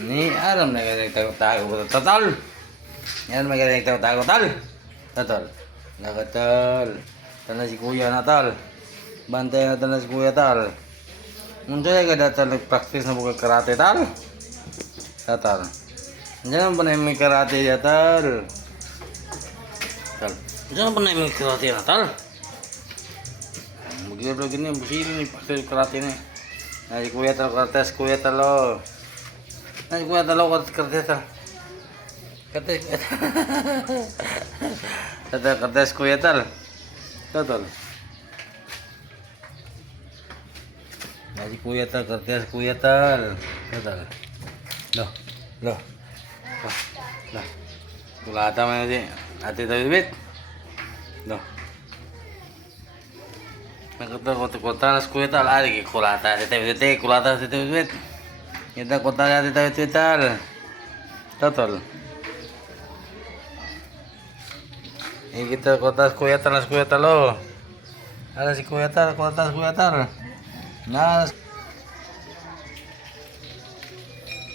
Ni aram na galing tago total. Yan magaling tago tal. Total. Nakatal. Tanah si kuya natal. Bantay na tanah si kuya tal. Mundoy ka data nag-practice na buka karate tal. Tatal. Diyan pa na may karate tal. Tal. Diyan pa na may karate natal. Magiging gini busili ni practice karate ni. Ay kuya tal karate kuya talo. Ay kuya talo karate tal. Karate karate kuya tal. Tatal. Ay kuya tal karate kuya tal. Tatal. Loh. Loh. Loh. Kulata mo na si Ate Tawibit. Loh. Kota nas kuya tal. Ay kulata Ate Tawibit. Kulata Ate Tawibit. Kita kota Ate Tawibit tal. Tatal. Ini kita kota kuya tal nas kuya tal lo. Ada si kuya tal kota kuya tal. Nas.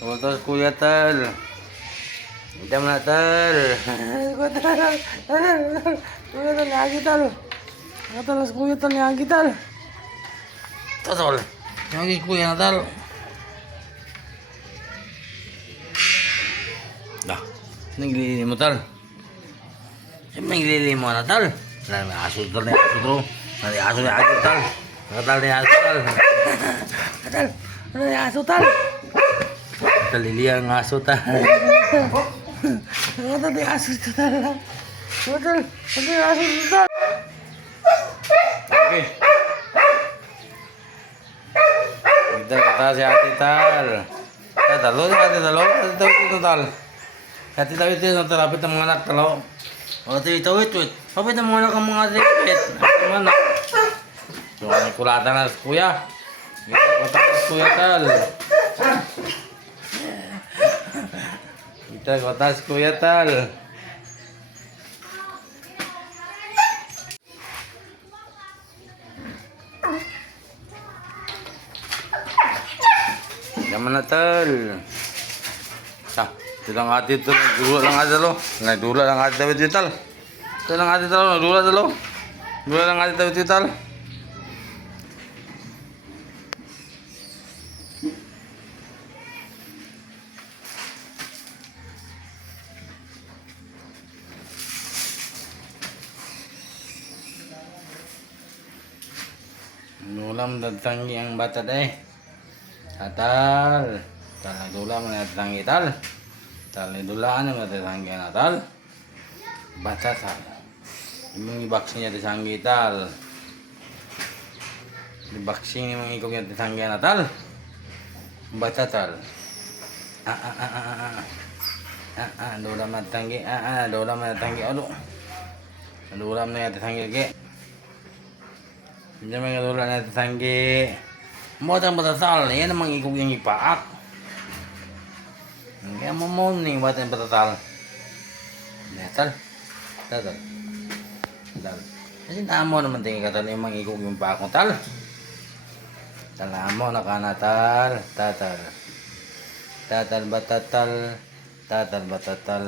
Kota kuya tal. Kita mana tal? Kuya tal. Kuya tal lagi tal. Kota nas kuya tal lagi tal. Tatal. Lagi kuya tal. Dah. Naglili mo tal. Naglili mo na tal. May aso tal na aso to. May aso na aso tal. Tal na aso tal. Tal. Ano na aso tal? Talili ang aso tal. Ano na aso tal? Tal. Ano na aso tal? Okay. Kita kata si Ate Tal. Talo si Ate Talo. Ate Talo tal. Ate Talo itu terapit ng mga anak talo. O ito wait. Kapit ng mga anak ang mga anak. Mana? So ang kulata na kuya. Kita kata kuya tal. Kita kata kuya tal. Yaman na tal. Sa, ito lang ati ito. Dula lang ati talo. Dula lang ati tawid ito tal. Ito lang ati talo. Dula talo. Dula lang ati tawid ito tal. Nulam datanggi ang bata deh. Tatal. Tal dula man datanggi tal. Tal dulaan ang datanggi natal. Bata tal. Imong i-vaccine niya datanggi tal. Di-vaccine imong ikog niya datanggi natal. Bata tal. Dula man datanggi. Dula man datanggi. Aduh. Dula man datanggi ge. Hindi mga dula na tatanggi. Motang batatal. Yan namang ikog yung ipaak. Kaya mamon ning batang batatal. Tal. Tal. Kasi namo naman tingin ka tal yung mga ikog yung paak mo tal. Talamo na ka na tal. Tatal. Tatal batatal. Tatal batatal.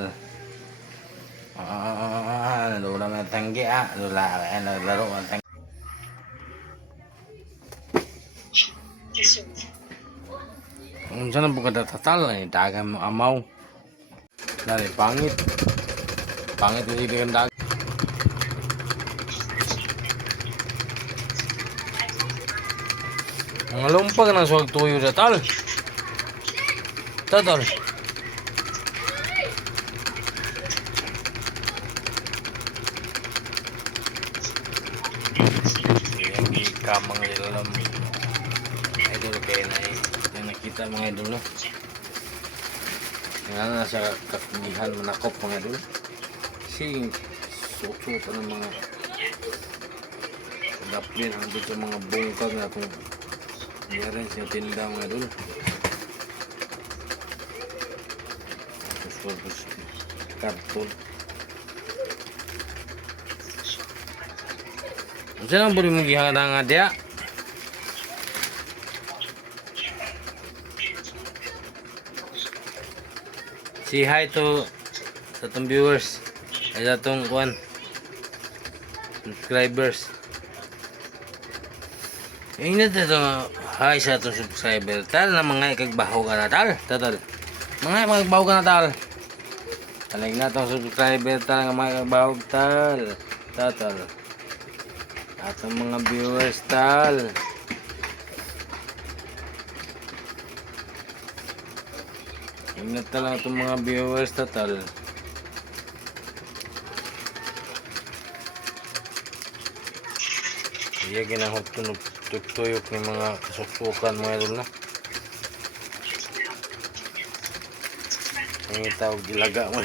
Dula na tanggi Dula. Laro ang tanggi. Kung saan ang buka tatal ay dagan mo amaw. Dari pangit. Pangit yung ibigin dagan. Ang lumpag ng suwag tuyo tatal. Tatal. Yung ikamang ilalam. Idol kayo na nakita mga idol no. Nga na sa kakumihan manakop mga idol. Sing suso pa ng mga daplin ang dito mga bungkag na kung meron siya tinda mga idol. Tapos karton. Saan ang buli mong gihang nga dia? Si hi to sa atong viewers. Ay sa atong kuan subscribers. Ingat na ito, hi sa atong subscriber. Tal na mga ikagbaho ka na tal. Tal. Mga ikagbaho ka na tal. Talag na itong subscriber tal nga mga ikagbaho tal. Tal. Atong mga viewers tal. Ingat talaga itong mga viewers tal. Iya ginahot ko tuyok ng mga kasuksukan mga idol na. Ang tawag gilaga mo.